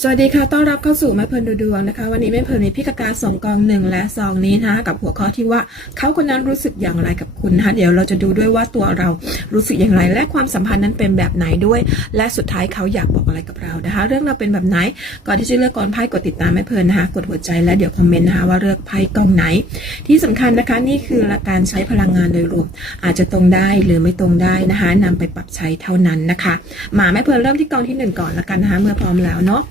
สวัสดีค่ะ ต้อนรับเข้าสู่แม่เพลินดูดวงนะคะ วันนี้แม่เพลินมีพิกากาสองกองหนึ่งและซองนี้นะกับหัวข้อที่ว่าเขาคนนั้นรู้สึกอย่างไรกับคุณนะคะเดี๋ยวเราจะดูด้วยว่าตัวเรารู้สึกอย่างไร และความสัมพันธ์นั้นเป็นแบบไหนด้วย และสุดท้ายเขาอยากบอกอะไรกับเรานะคะ เรื่องเราเป็นแบบไหน ก่อนที่จะเลือกกองไพ่กดติดตามแม่เพลินนะคะ กดหัวใจและเดี๋ยวคอมเมนต์นะคะว่าเลือกไพ่กองไหน ที่สำคัญนะคะนี่คือการใช้พลังงานโดยรวม อาจจะตรงได้หรือไม่ตรงได้นะคะนำไปปรับใช้เท่านั้นนะคะ มาแม่เพลินเริ่มที่กองที่หนึ่งก่อนละกันนะคะเมื่อพร้อมแล้วเนาะ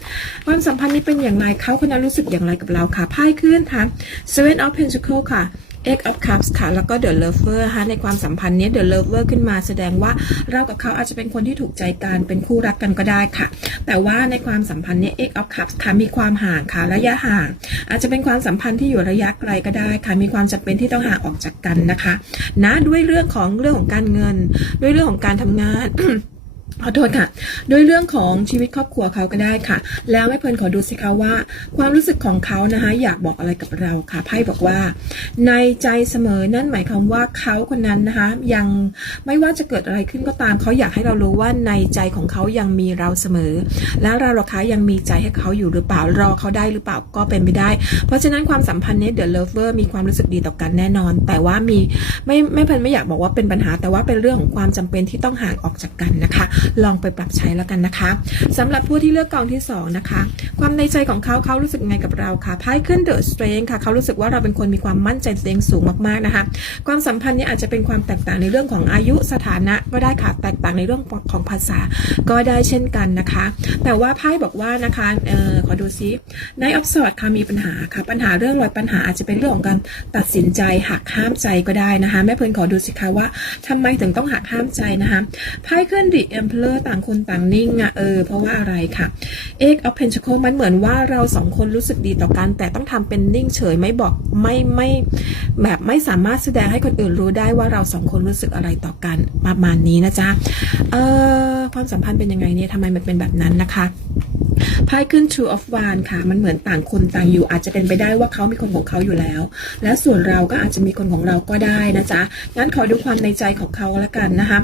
ความสัมพันธ์นี้เป็นอย่างไรเขาคนนั้นรู้สึกอย่างไรกับเราค่ะไพ่ขึ้นค่ะ Seven of Pentacles ค่ะ Eight of Cups ค่ะ แล้วก็ The Lover ฮะ ในความสัมพันธ์นี้ The Lover ขึ้นมาแสดงว่าเรากับเขาอาจจะเป็นคนที่ถูกใจกัน เป็นคู่รักกันก็ได้ค่ะ แต่ว่าในความสัมพันธ์นี้ Eight of Cups ค่ะ มีความห่างค่ะ ระยะห่าง อาจจะเป็นความสัมพันธ์ที่อยู่ระยะไกลก็ได้ค่ะ มีความจำเป็นที่ต้องห่างออกจากกันนะคะ นะ ด้วยเรื่องของเรื่องของการเงิน ด้วยเรื่องของการทำงาน ขอโทษค่ะ ด้วยเรื่องของชีวิตครอบครัวเขาก็ได้ค่ะ แล้วแม่เพลินขอดูสิคะว่า ความรู้สึกของเขานะคะอยากบอกอะไรกับเราค่ะ ไพ่บอกว่า ในใจเสมอนั่นหมายความว่าเขาคนนั้นนะคะยังไม่ว่าจะเกิดอะไรขึ้นก็ตาม เขาอยากให้เรารู้ว่าในใจของเขายังมีเราเสมอ แล้วเราล่ะคะยังมีใจให้เขาอยู่หรือเปล่ารอเขาได้หรือเปล่าก็เป็นไปได้ เพราะฉะนั้นความสัมพันธ์นี้เดอะเลเวอร์มีความรู้สึกดีต่อกันแน่นอน แต่ว่ามีไม่ไม่เพลินไม่อยากบอกว่าเป็นปัญหา แต่ว่าเป็นเรื่องของความจำเป็นที่ต้องห่างออกจากกันนะคะลองไปปรับใช้แล้วกันนะคะสำหรับผู้ที่เลือกกองที่สองนะคะความในใจของเขาเขารู้สึกไงกับเราค่ะไพ่ขึ้นเดอะสเตรนค่ะเขารู้สึกว่าเราเป็นคนมีความมั่นใจตัวเองสูงมากๆนะคะความสัมพันธ์นี้อาจจะเป็นความแตกต่างในเรื่องของอายุสถานะก็ได้ค่ะแตกต่างในเรื่องของภาษาก็ได้เช่นกันนะคะ แต่ว่าไพ่บอกว่านะคะเออขอดูซิในออฟสอดค่ะมีปัญหาค่ะปัญหาเรื่องรอยปัญหาอาจจะเป็นเรื่องของการตัดสินใจหักห้ามใจก็ได้นะคะแม่เพลินขอดูสิคะว่าทำไมถึงต้องหักห้ามใจนะคะไพ่ขึ้นดิเอ็มเพลอต่างคนต่างนิ่งอะเออเพราะว่าอะไรค่ะ Eight of Pentacles มันเหมือนว่าเราสองคนรู้สึกดีต่อกัน แต่ต้องทำเป็นนิ่งเฉยไม่บอกไม่ไม่แบบไม่สามารถแสดงให้คนอื่นรู้ได้ว่าเราสองคนรู้สึกอะไรต่อกันประมาณนี้นะจ๊ะเออความสัมพันธ์เป็นยังไงเนี่ยทำไมมันเป็นแบบนั้นนะคะ ไพ่ขึ้น Two of Wands ค่ะ มันเหมือนต่างคนต่างอยู่ อาจจะเป็นไปได้ว่าเขามีคนของเขาอยู่แล้ว และส่วนเราก็อาจจะมีคนของเราก็ได้นะจ๊ะ งั้นขอดูความในใจของเขาแล้วกันนะคะ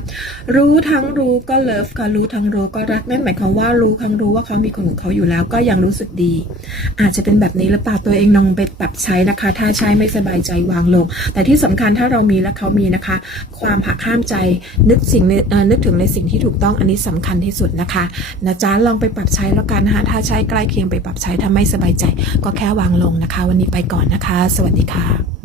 รู้ทั้งรู้ก็เลิฟค่ะ รู้ทั้งรู้ก็รัก นั่นหมายความว่ารู้ทั้งรู้ว่าเขามีคนของเขาอยู่แล้ว ก็ยังรู้สึกดี อาจจะเป็นแบบนี้หรือเปล่า ตัวเองลองไปปรับใช้นะคะ ถ้าใช้ไม่สบายใจวางลง แต่ที่สำคัญถ้าเรามีและเขามีนะคะ ความหักห้ามใจ นึกสิ่งนึกถึงในสิ่งที่ถูกต้อง อันนี้สำคัญที่สุดนะคะ นะจ๊ะ ลองไปปรับใช้แล้วกันนะคะถ้าใช้ใกล้เคียงไปปรับใช้ถ้าไม่สบายใจ ก็แค่วางลงนะคะ วันนี้ไปก่อนนะคะ สวัสดีค่ะ